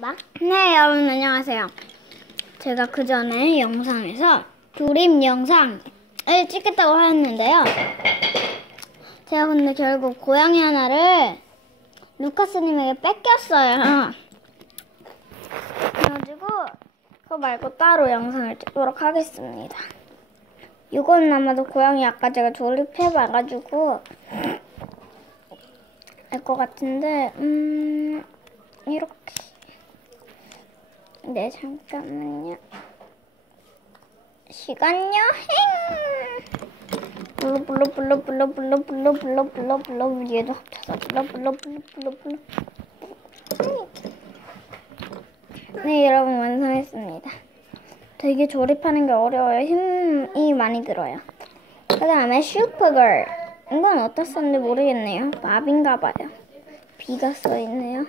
봐. 네, 여러분 안녕하세요. 제가 그 전에 영상에서 조립 영상을 찍겠다고 하였는데요. 제가 근데 결국 고양이 하나를 루카스님에게 뺏겼어요. 그래가지고 그거 말고 따로 영상을 찍도록 하겠습니다. 이건 아마도 고양이 아까 제가 조립해봐가지고 알 것 같은데 음 이렇게 네 잠깐만요 시간 여행 불러 불러 불러 불러 불러 불러 불러 불러 불러 얘도 합쳐서 불러 불러 불러 불러 불러 네 여러분 완성했습니다 되게 조립하는 게 어려워요 힘이 많이 들어요 그 다음에 슈퍼걸 이건 어디다 썼는지 모르겠네요 밥인가 봐요 비가 써있네요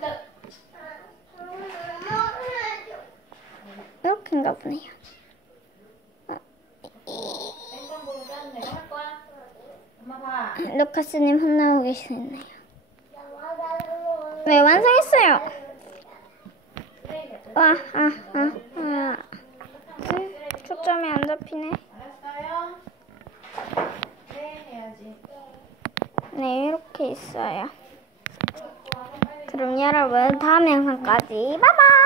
이렇게인가 보네요. 루카스님 혼나고 계시네요. 네 완성했어요. 와, 아, 아, 아. 음, 초점이 안 잡히네. 네 이렇게 있어요. 그럼 여러분 다음 영상까지. 바이바이